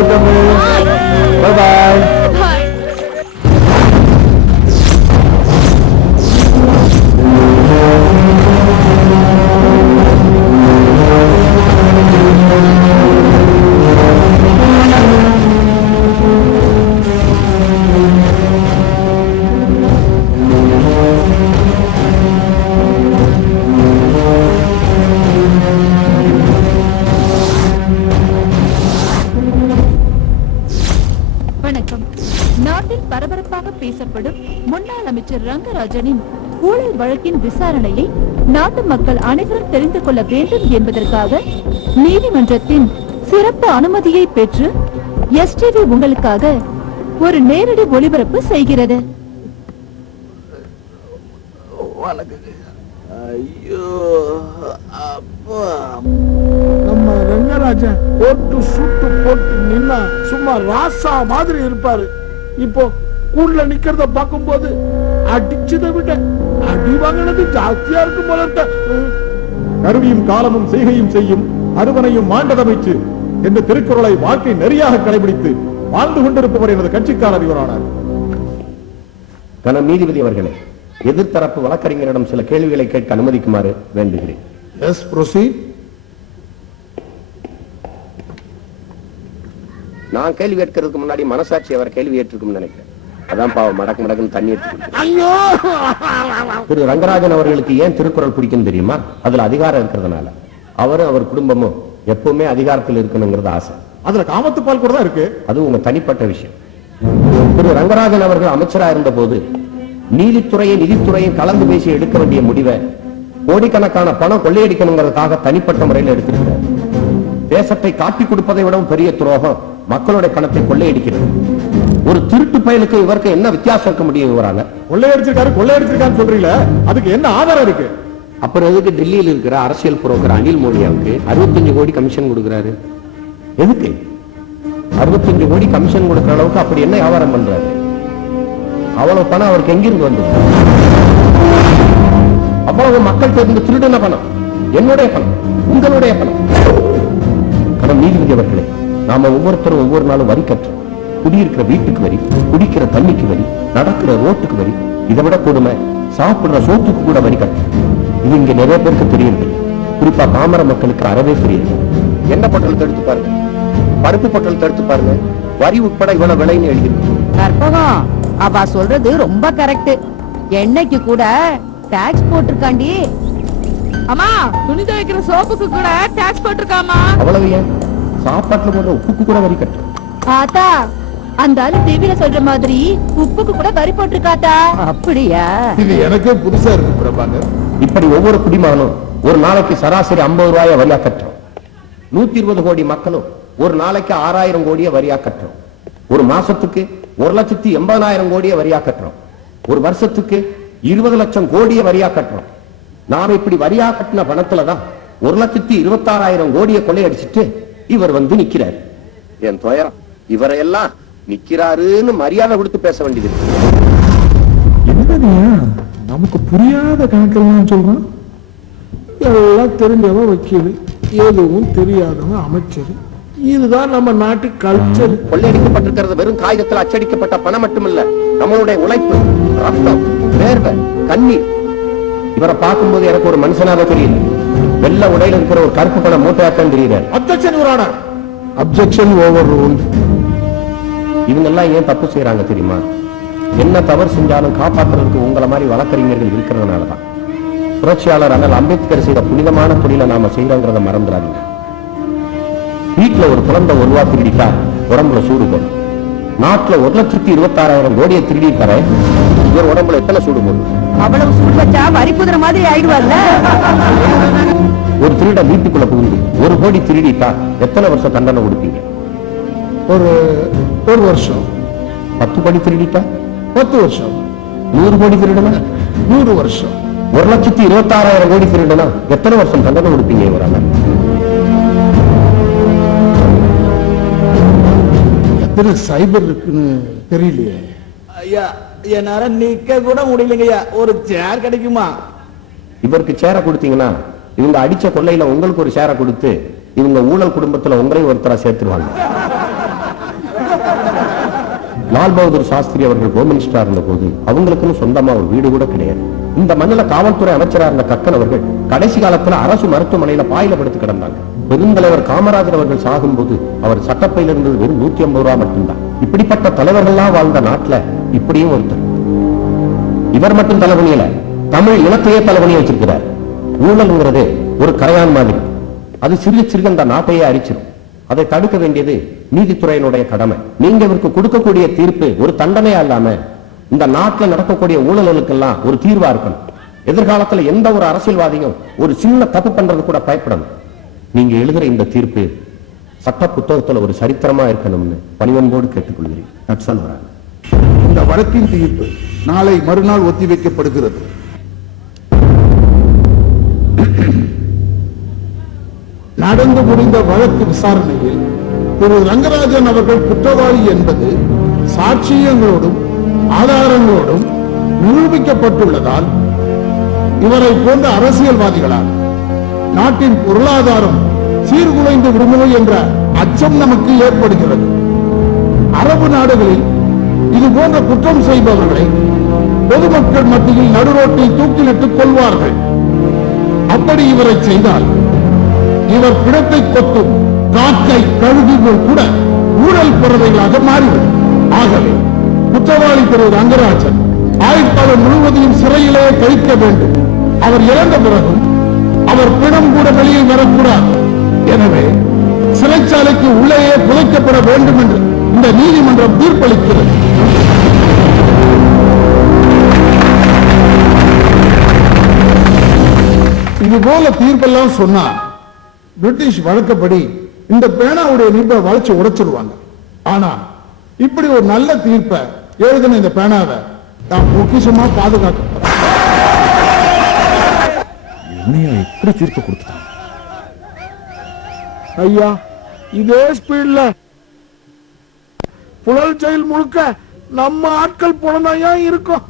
பாய் தமிழ். பாய் பாய். வணக்கம். நாட்டில் பரபரப்பாக பேசப்படும் முன்னாள் அமைச்சர் ரங்கராஜனின் ஊழல் வழக்கின் விசாரணையை நாட்டு மக்கள் அனைவரும் தெரிந்து கொள்ள வேண்டும் என்பதற்காக நீதிமன்றத்தின் சிறப்பு அனுமதியை பெற்று எஸ்டிவி உங்களுக்காக ஒரு நேரடி ஒளிபரப்பு செய்கிறது. ஐயோ அப்பா, நம்ம ரங்கராஜன் போட்டு சுட்டு போட்டு நின்னா சும்மா ராசா மாதிரி இருப்பாரு. இப்போ கூண்டுல நிக்கிறத பார்க்கும்போது அடிச்சதை விட அடி வாங்கினது ஜாஸ்தியா இருக்கும் போல இருக்கு. கருவியும் காலமும் செய்கையும் செய்யும் அருவனையும் மாண்டதமைச்சு என்ற திருக்குறளை வாழ்க்கை நெறியாக கடைபிடித்து வாழ்ந்து கொண்டிருப்பவர் எனது கட்சிக்காரர் இவரானார். கன நீதிபதி அவர்களே, எதிர்த்தரப்பு வழக்கறிஞரிடம் சில கேள்விகளை கேட்க அனுமதிக்குமாறு வேண்டுகிறேன். Yes, proceed. நான் கேள்வி கேட்கறதுக்கு முன்னாடி மனசாட்சி அவர் கேள்வி ஏற்றிருக்கும் நினைக்கிறேன். அதான் பாவம் மடக்கு மடக்குன்னு தண்ணி எடுத்து. ஐயோ, திரு ரங்கராஜன் அவர்களுக்கு ஏன் திருக்குறள் பிடிக்கும் தெரியுமா? அதுல அதிகாரம் இருக்கிறதுனால. அவரும் அவர் குடும்பமும் எப்பவுமே அதிகாரத்தில் இருக்கணுங்கிறது ஆசை. அதுல காமத்து பால் கூட தான் இருக்கு. அது உங்க தனிப்பட்ட விஷயம். திரு ரங்கராஜன் அவர்கள் அமைச்சராக இருந்த போது நிதித்துறையும் கலந்து பேசி எடுக்க வேண்டிய முடிவை கோடிக்கணக்கான பணம் கொள்ளையடிக்கணுங்கிறதுக்காக தனிப்பட்ட முறையில் எடுத்திருக்கிறார். தேசத்தை காட்டி கொடுப்பதை விடவும் பெரிய துரோகம் மக்களுடைய பணத்தை கொள்ளையடிக்கிறது. ஒரு திருட்டு பயலுக்கு இவருக்கு என்ன வித்தியாசம் இருக்க முடியும்? இவரான கொள்ளையடிச்சிருக்காரு சொல்றீங்களா? அதுக்கு என்ன ஆதாரம் இருக்கு? அப்புறம் எதுக்கு டெல்லியில் இருக்கிற அரசியல் புரோக்கர் அனில் மோடியாவுக்கு 65 கோடி கமிஷன் கொடுக்கிறாரு? எதுக்கு 65 கோடி கமிஷன் கொடுக்கிற அளவுக்கு அப்படி என்ன வியாபாரம் பண்றாரு? அவ்வளவு பணம் அவருக்கு எங்கிருந்து வந்தது? அவ்வளவு மக்கள் தெரிந்து திருடின பணம், என்னுடைய பணம், உங்களுடைய பணம். கடன் நீதிபதி அவர்களே, நாம ஒவ்வொருத்தரும் ஒவ்வொரு நாளும் வரி கட்டுறோம். குடியிருக்கிற வீட்டுக்கு வரி, குடிக்கிற தண்ணிக்கு வரி, நடக்கிற ரோட்டுக்கு வரி, இதை விட கொடுமை சாப்பிடுற சோத்துக்கு கூட வரி கட்டுறோம். இது இங்க நிறைய பேருக்கு தெரியுது. குறிப்பா பாமர மக்களுக்கு அறவே தெரியுது. என்ன பொட்டலத்தை எடுத்து பாருங்க, பருப்பு பொட்டலத்தை எடுத்து பாருங்க, வரி உட்பட இவ்வளவு விலைன்னு எழுதிருக்கு. கற்பகம், அவ சொல்றது ரொம்ப கரெக்ட். எண்ணெய்க்கு கூட டாக்ஸ் போட்டிருக்காண்டி. அம்மா, துணி துவைக்கிற சோப்புக்கு கூட டாக்ஸ் போட்டிருக்காமா. அவ்வளவு ஏன் சாப்பாட்டுல போடுற உப்புக்கு கூட வரி கட்டுறோம். ஆத்தா, அந்த ஆளு டிவில சொல்ற மாதிரி உப்புக்கு கூட வரி போட்டிருக்காத்தா. அப்படியா? இது எனக்கே புதுசா இருக்கு பிரபாகர். இப்படி ஒவ்வொரு குடிமகனும் ஒரு நாளைக்கு சராசரி 50 ரூபாய வரியா கட்டுறோம். 120 கோடி மக்களும் ஒரு நாளைக்கு 6000 கோடிய வரியா கட்டுறோம். ஒரு மாசத்துக்கு 1,80,000 கோடிய வரியா கட்டுறோம். ஒரு வருஷத்துக்கு 20 லட்சம் கோடிய வரியா கட்டுறோம். நாம இப்படி வரியா கட்டின பணத்துலதான் 1,26,000 கோடிய கொள்ளையடிச்சிட்டு இவர் வந்து நிக்கிறார். என் துயரம், இவரையெல்லாம் நிக்கிறாருன்னு மரியாதை கொடுத்து பேச வேண்டியது. என்னதையா நமக்கு புரியாத கணக்கெல்லாம் சொல்றான். எல்லாம் தெரிஞ்சவன் வக்கீல், எதுவும் தெரியாதவன் அமைச்சர். இதுதான் நம்ம நாட்டு கல்ச்சர். கொள்ளையடிக்கப்பட்டிருக்கிறது வெறும் காகிதத்தில் அச்சடிக்கப்பட்ட பணம் மட்டுமல்ல, நம்மளுடைய உழைப்பு, ரத்தம், வேர்வை, கண்ணீர். இவரை பார்க்கும்போது எனக்கு ஒரு மனுஷனாக தெரியல, வெள்ள உடையில இருக்கிற ஒரு கருப்பு பணம் மூட்டையாத்தான் தெரியுறாரு. Objection your honour. Objection overrule. இவங்க எல்லாம் ஏன் தப்பு செய்யறாங்க தெரியுமா? என்ன தவறு செஞ்சாலும் காப்பாற்றுறதுக்கு உங்களை மாதிரி வழக்கறிஞர்கள் இருக்கிறதுனாலதான். புரட்சியாளர் அண்ணல் அம்பேத்கர் செய்த புனிதமான தொழிலை நாம செய்யறோங்கிறத மறந்துடாதீங்க. வீட்டுல ஒரு குழந்தை 1 ரூபா திருடிட்டா உடம்புல சூடு போடும். நாட்டுல 1,26,000 கோடியை திருடிட்டார இவர் உடம்புல எத்தனை சூடு போடும்? அவ்வளவு சூடு வச்சா வரி குதிரை மாதிரி ஆயிடுவார்ல. ஒரு திருட வீட்டுக்குள்ள புகுந்து 1 கோடி திருடிட்டா எத்தனை வருஷம் தண்டனை கொடுப்பீங்க? ஒரு வருஷம். 10 கோடி திருடிட்டா 10 வருஷம். 100 கோடி திருடனா 100 வருஷம். 1,26,000 கோடி திருடனா எத்தனை வருஷம் தண்டனை கொடுப்பீங்க இவரான? எத்தனை சைபர் இருக்குன்னு தெரியலையே. ஐயா, என்னால நிக்க கூட முடியலைங்கய்யா. ஒரு சேர் கிடைக்குமா? இவருக்கு சேர கொடுத்தீங்கன்னா இவங்க அடிச்ச கொள்ளையில உங்களுக்கு ஒரு சேர கொடுத்து இவங்க ஊழல் குடும்பத்துல உங்களையும் ஒருத்தரா சேர்த்துருவாங்க. லால் பகதூர் சாஸ்திரி அவர்கள் ஹோம் மினிஸ்டரா இருந்த போது அவங்களுக்குன்னு சொந்தமா ஒரு வீடு கூட கிடையாது. இந்த மண்ணில காவல்துறை அமைச்சரா இருந்த கக்கன் அவர்கள் கடைசி காலத்துல அரசு மருத்துவமனையில பாயில படுத்து கிடந்தாங்க. பெருந்தலைவர் காமராஜர் அவர்கள் சாகும்போது அவர் சட்டப்பையில இருந்தது வெறும் 150 ரூபாய் மட்டும்தான். இப்படிப்பட்ட தலைவர்கள்லாம் வாழ்ந்த நாட்டுல இப்படியும் ஒருத்தர். இவர் மட்டும் தலைவனியில தமிழ் இனத்தையே தலைவனி வச்சிருக்கிறார். ஊழல்ங்கிறது ஒரு கரையான் மாதிரி, அது சிறிய சிறிய அந்த நாட்டையே அரிச்சிடும். அதை தடுக்க வேண்டியது நீதித்துறையினுடைய கடமை. நீங்க இவருக்கு கொடுக்கக்கூடிய தீர்ப்பு ஒரு தண்டனையா இல்லாம இந்த நாட்டில் நடக்கக்கூடிய ஊழல்களுக்கெல்லாம் ஒரு தீர்வா இருக்கணும். எதிர்காலத்துல எந்த ஒரு அரசியல்வாதியும் ஒரு சின்ன தப்பு பண்றது கூட பயப்படணும். நீங்க எழுதுற இந்த தீர்ப்பு சட்ட புத்தகத்துல ஒரு சரித்திரமா இருக்கணும்னு பணிவன்போடு கேட்டுக்கொள்கிறேன். நட்சல் வராங்க. இந்த வழக்கின் தீர்ப்பு நாளை மறுநாள் ஒத்திவைக்கப்படுகிறது. நடந்து முடிந்த வழக்கு விசாரணையில் திரு ரங்கராஜன் அவர்கள் குற்றவாளி என்பது சாட்சியங்களோடும் ஆதாரங்களோடும் நிரூபிக்கப்பட்டுள்ளதால் இவரை போன்ற அரசியல்வாதிகளால் நாட்டின் பொருளாதாரம் சீர்குலைந்து விடுமோ என்ற அச்சம் நமக்கு ஏற்படுகிறது. அரபு நாடுகளில் இது போன்ற குற்றம் செய்பவர்களை பொதுமக்கள் மத்தியில் நடுரோட்டில் தூக்கிலிட்டுக் கொள்வார்கள். அப்படி இவரை செய்தால் இவர் பிணத்தை கொத்தும் காக்கை கழுகுகள் கூட ஊழல் பிறவைகளாக மாறிவிடும். ஆகவே குற்றவாளி திரு ரங்கராஜன் ஆயுட்காலம் முழுவதையும் சிறையிலே கழிக்க வேண்டும். அவர் இறந்த பிறகும் அவர் பிணம் கூட வெளியில் வரக்கூடாது. எனவே சிறைச்சாலைக்கு உள்ளேயே புதைக்கப்பட வேண்டும் என்று இந்த நீதிமன்றம் தீர்ப்பளிக்கிறது. இது போல தீர்ப்பெல்லாம் சொன்னா பிரிட்டிஷ் வழக்கப்படி இந்த பேனாவுடைய நீப்பை வளைச்சு உடைச்சிடுவாங்க. ஆனா இப்படி ஒரு நல்ல தீர்ப்பை எழுதின இந்த பேனாவை நான் பொக்கிஷமா பாதுகாக்க என்னையா எப்படி தீர்ப்பு கொடுத்துட்டான்? ஐயா, இதே ஸ்பீட்ல புழல் ஜெயில் முழுக்க நம்ம ஆட்கள் புலனாயா இருக்கும்.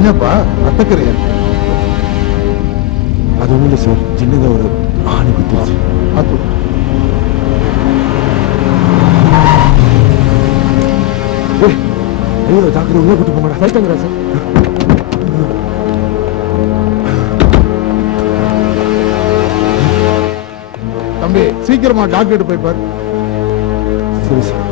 என்னப்பா அத்தக்கரையா? அது ஒண்ணு இல்ல சார், சின்னதா ஒரு ஆணி குத்திருச்சு. அது ஐயோ, டாக்டர் உள்ள கூட்டு போங்கடா. போயிட்டுங்கிறா சார். தம்பி, சீக்கிரமா டாக்டர் போய் பாரு. சரி சார்.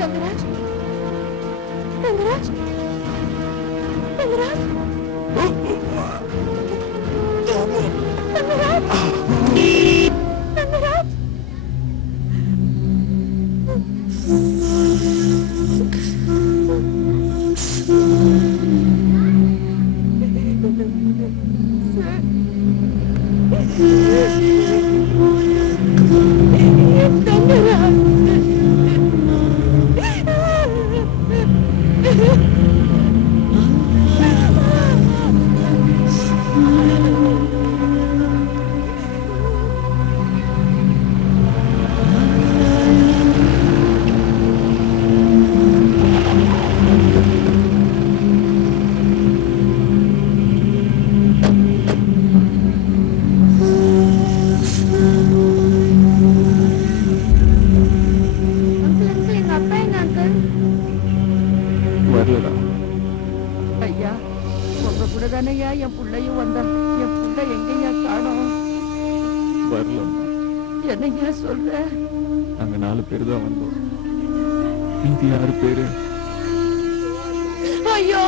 ரங்கராஜ் ரங்கராஜ் ரங்கராஜ் ரங்கராஜ் ரங்கராஜ் வரலடா. ஐயா உங்க கூட தானையா என் பிள்ளையும் வந்தா, என் பிள்ளை எங்கய்யா காணோம்? வரல. என்னையா சொல்ற? நாங்க 4 பேர் தான் வந்தோம். மீதி 6 பேரு ஐயோ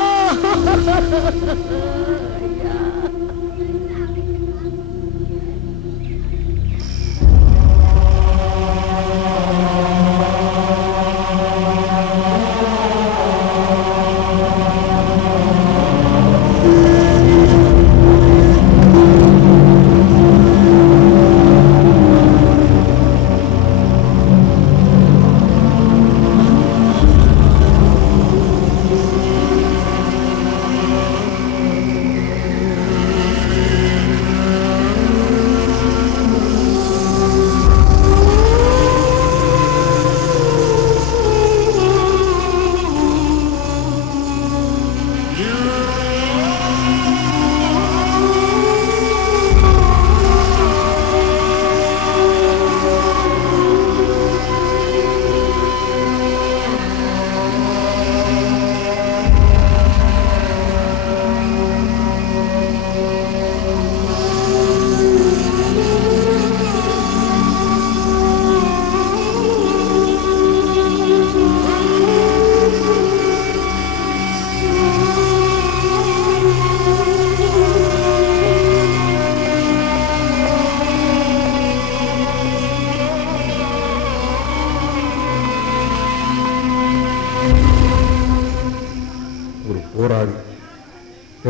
போராடி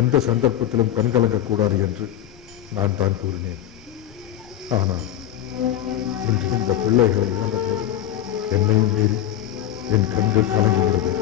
எந்த சந்தர்ப்பத்திலும் கண்கலங்க கூடாது என்று நான் தான் கூறினேன். ஆனால் இன்று இந்த பிள்ளைகளை இழந்தபோது என்னையும் மீறி என் கண்கள் கலங்குகிறது.